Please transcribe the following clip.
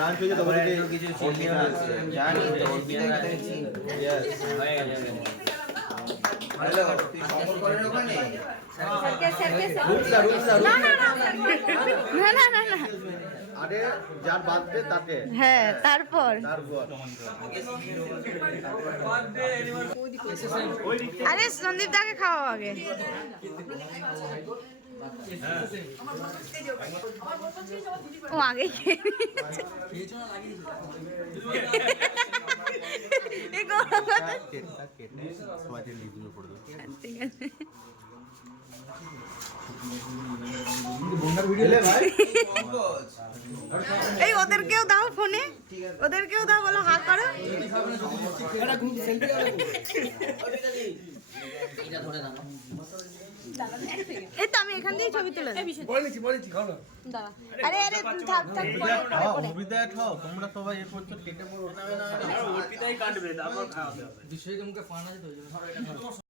Branch হয়েছে তোমাদেরকে কিছু চিনিও আছে জানি তো অর্পিতা দেখছি ইয়েস হয়ে গেছে হ্যালো তুই সমর করেন ওখানে না আরে যার বার্থডে তাকে হ্যাঁ তারপর আরে সন্দীপ দাকে খাওয়া আগে ও আগে খেয়ে নিয়েছে। ঠিক আছে এই ওদেরকেও দাও ফোনে ওদেরকেও দাও বলো হাত করো এই তো আমি এখান থেকেই ছবি তুলে আরে আরে থাক থাক তোমরা সবাই এরপর তো কেটে পড়ো অর্পিতাই কাটবে তারপর খাওয়াতে হবে।